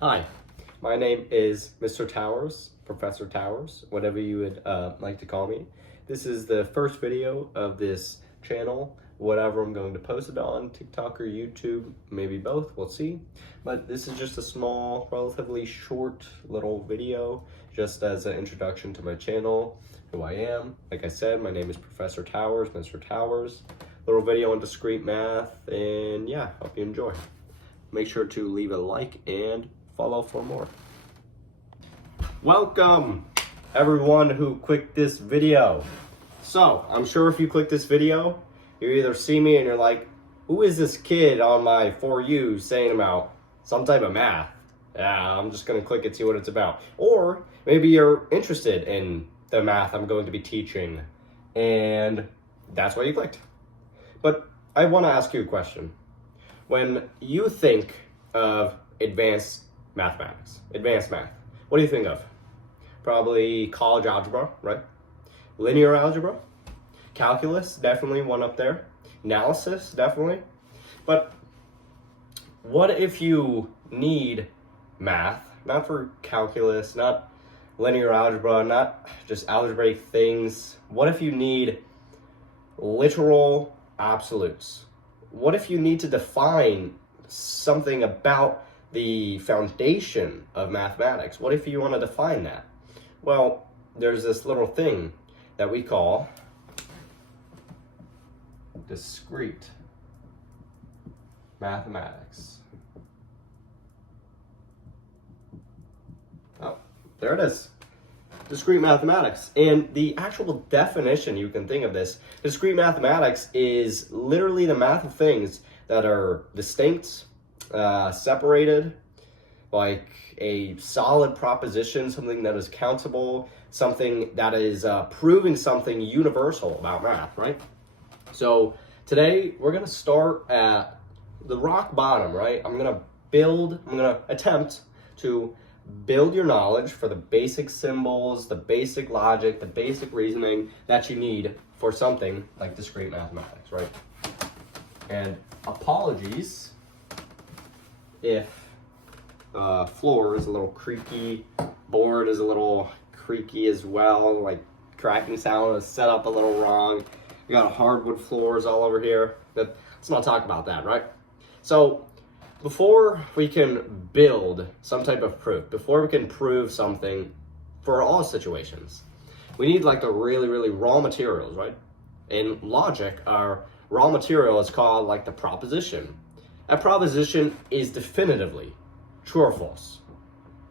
Hi, my name is Mr. Towers, Professor Towers, whatever you would like to call me. This is the first video of this channel, whatever I'm going to post it on, TikTok or YouTube, maybe both, we'll see. But this is just a small, relatively short little video, just as an introduction to my channel, who I am. Like I said, my name is Professor Towers, Mr. Towers. Little video on discrete math, and yeah, hope you enjoy. Make sure to leave a like and follow for more. Welcome everyone who clicked this video. So I'm sure if you click this video, you either see me and you're like, who is this kid on my For You saying about some type of math? Yeah, I'm just gonna click and see what it's about. Or maybe you're interested in the math I'm going to be teaching and that's why you clicked. But I want to ask you a question. When you think of advanced mathematics, advanced math, what do you think of? Probably college algebra, right? Linear algebra, calculus, definitely one up there. Analysis, definitely. But what if you need math, not for calculus, not linear algebra, not just algebraic things? What if you need literal absolutes? What if you need to define something about the foundation of mathematics? What if you want to define that? Well, there's this little thing that we call discrete mathematics. Oh, there it is. Discrete mathematics. And the actual definition you can think of this, discrete mathematics is literally the math of things that are distinct, separated, like a solid proposition, something that is countable, something that is proving something universal about math, right? So today we're gonna start at the rock bottom, right? I'm gonna attempt to build your knowledge for the basic symbols, the basic logic, the basic reasoning that you need for something like discrete mathematics, right? And apologies if floor is a little creaky, board is a little creaky as well, like cracking sound is set up a little wrong. We got hardwood floors all over here. Let's not talk about that, right? So before we can build some type of proof, before we can prove something for all situations, we need like the really raw materials, right? In logic, our raw material is called like the proposition. That proposition is definitively true or false.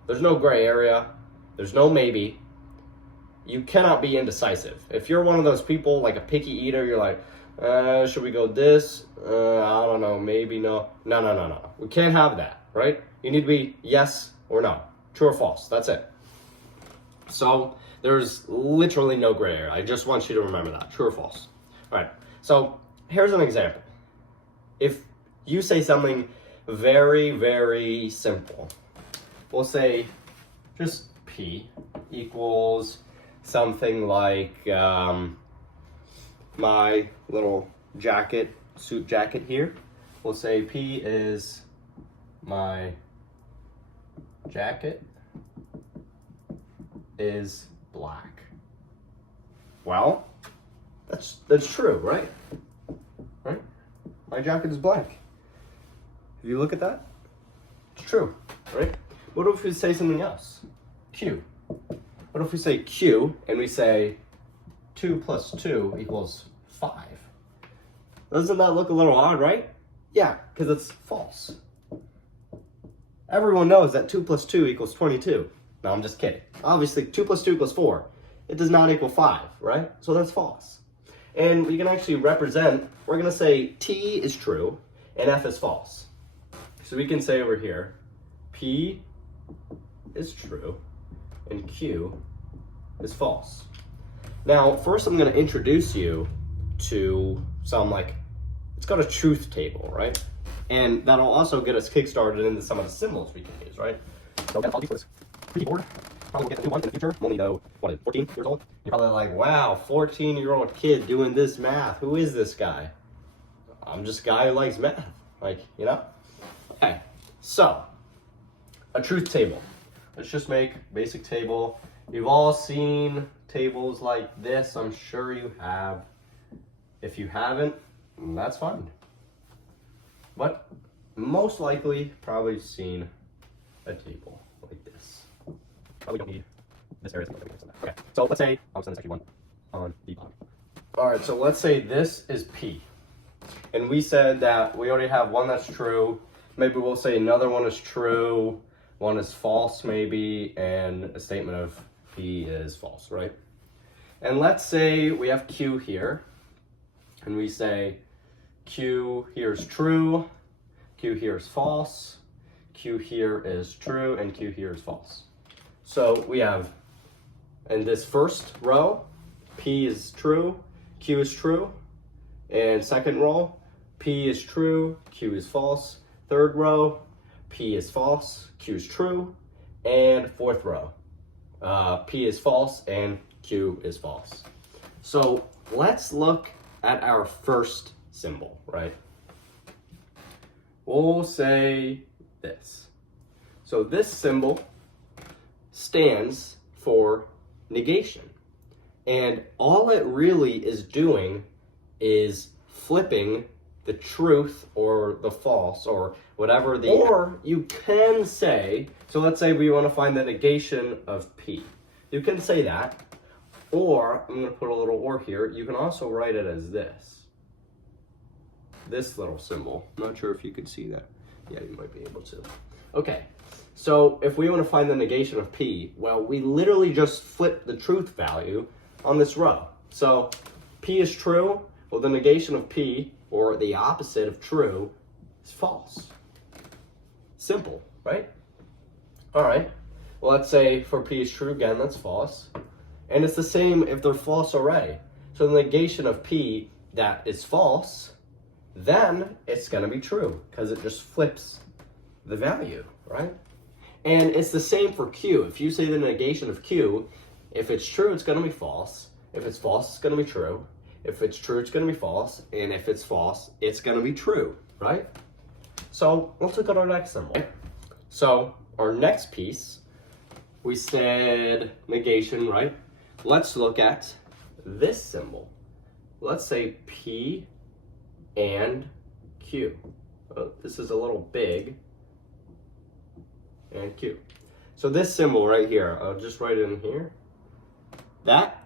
There's no gray area. There's no maybe. You cannot be indecisive. If you're one of those people, like a picky eater, you're like, should we go this? I don't know, maybe no. No. We can't have that, right? You need to be yes or no, true or false, that's it. So there's literally no gray area. I just want you to remember that, true or false. All right, so here's an example. If you say something very simple, we'll say just P equals something like my little jacket, suit jacket here. We'll say P is my jacket is black. Well, that's true, right? Right? My jacket is black. If you look at that, it's true, right? What if we say something else? Q. What if we say Q and we say 2 plus 2 equals 5? Doesn't that look a little odd, right? Yeah, because it's false. Everyone knows that 2 plus 2 equals 22. No, I'm just kidding. Obviously, 2 plus 2 equals 4. It does not equal 5, right? So that's false. And we can actually represent, we're going to say T is true and F is false. So we can say over here, P is true and Q is false. Now, first I'm going to introduce you to some it's called a truth table, right? And that'll also get us kickstarted into some of the symbols we can use, right? So that's all for this keyboard. Probably get the new one in the future. I'm only though, 14 years old? You're probably like, wow, 14-year-old kid doing this math. Who is this guy? I'm just a guy who likes math, you know? Okay, so a truth table. Let's just make basic table. You've all seen tables like this. I'm sure you have. If you haven't, that's fine. But most likely, probably seen a table like this. Probably don't need this area. Okay, so let's say, I'll send this actually one on the bottom. All right, so let's say this is P. And we said that we already have one that's true. Maybe we'll say another one is true, one is false maybe, and a statement of P is false, right? And let's say we have Q here, and we say Q here is true, Q here is false, Q here is true, and Q here is false. So we have, in this first row, P is true, Q is true, and second row, P is true, Q is false. Third row, P is false, Q is true, and fourth row, P is false and Q is false. So let's look at our first symbol, right? We'll say this. So this symbol stands for negation. And all it really is doing is flipping the truth or the false or whatever the... Or you can say, so let's say we want to find the negation of P. You can say that, or I'm going to put a little or here. You can also write it as this. This little symbol. I'm not sure if you could see that. Yeah, you might be able to. Okay, so if we want to find the negation of P, well, we literally just flip the truth value on this row. So P is true, well, the negation of P, or the opposite of true, is false. Simple, right? All right, well, let's say for P is true, again, that's false. And it's the same if they're false already. So the negation of P that is false, then it's gonna be true, because it just flips the value, right? And it's the same for Q. If you say the negation of Q, if it's true, it's gonna be false. If it's false, it's gonna be true. If it's true, it's gonna be false. And if it's false, it's gonna be true, right? So let's look at our next symbol. So our next piece, we said negation, right? Let's look at this symbol. Let's say P and Q. Oh, this is a little big. And Q. So this symbol right here, I'll just write it in here. That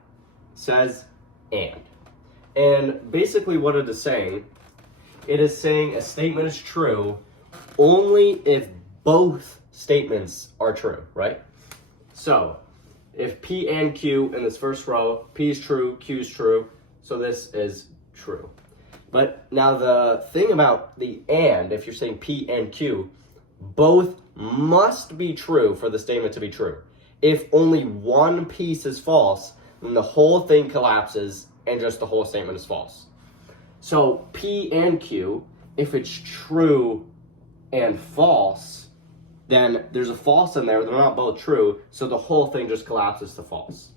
says and. And basically what it is saying a statement is true only if both statements are true, right? So if P and Q in this first row, P is true, Q is true, so this is true. But now the thing about the and, if you're saying P and Q, both must be true for the statement to be true. If only one piece is false, then the whole thing collapses and just the whole statement is false. So P and Q, if it's true and false, then there's a false in there. They're not both true, so the whole thing just collapses to false.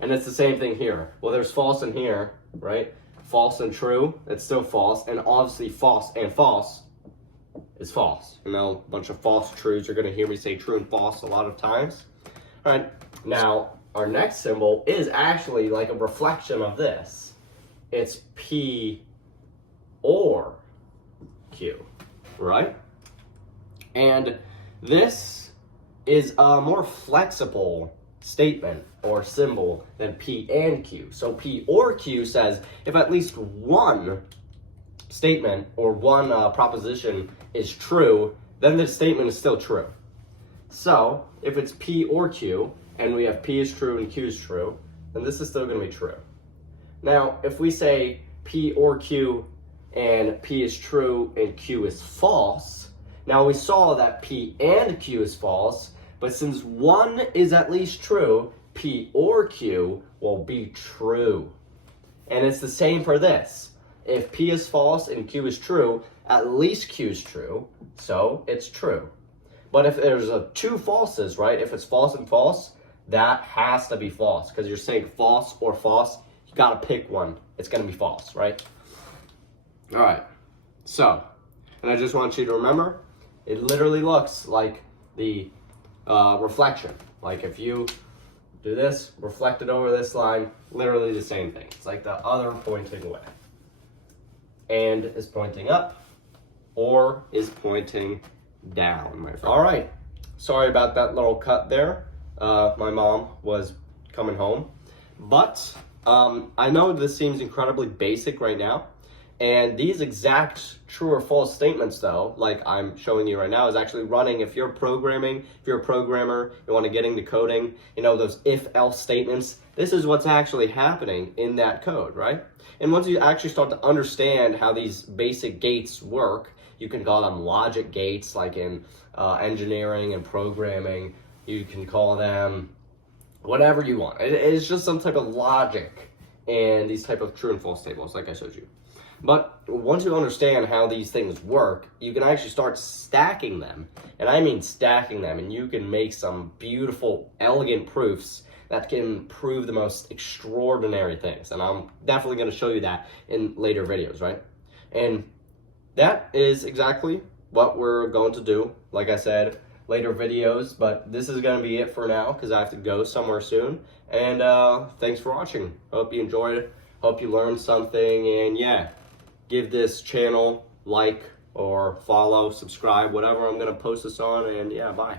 And it's the same thing here. Well, there's false in here, right? False and true, it's still false. And obviously false and false is false. You know, a bunch of false truths. You're going to hear me say true and false a lot of times. All right, now our next symbol is actually like a reflection of this. It's P or Q, right? And this is a more flexible statement or symbol than P and Q. So P or Q says if at least one statement or one proposition is true, then the statement is still true. So if it's P or Q, and we have P is true and Q is true, then this is still going to be true. Now, if we say P or Q and P is true and Q is false, now we saw that P and Q is false, but since one is at least true, P or Q will be true. And it's the same for this. If P is false and Q is true, at least Q is true, so it's true. But if there's two falses, right, if it's false and false, that has to be false, because you're saying false or false, you gotta pick one. It's gonna be false, right? All right, so, and I just want you to remember, it literally looks like the reflection. Like if you do this, reflect it over this line, literally the same thing. It's like the other pointing way. And is pointing up or is pointing down, my friend. All right, sorry about that little cut there. My mom was coming home, but I know this seems incredibly basic right now, and these exact true or false statements though, like I'm showing you right now, is actually running if you're programming, if you're a programmer, you want to get into coding, you know, those if-else statements, this is what's actually happening in that code, right? And once you actually start to understand how these basic gates work, you can call them logic gates, like in engineering and programming. You can call them whatever you want. It's just some type of logic and these type of true and false tables, like I showed you. But once you understand how these things work, you can actually start stacking them. And I mean stacking them, and you can make some beautiful, elegant proofs that can prove the most extraordinary things. And I'm definitely going to show you that in later videos, right? And that is exactly what we're going to do. Like I said, later videos, but this is going to be it for now because I have to go somewhere soon. And thanks for watching. Hope you enjoyed it. Hope you learned something. And yeah, give this channel like or follow, subscribe, whatever I'm going to post this on. And yeah, bye.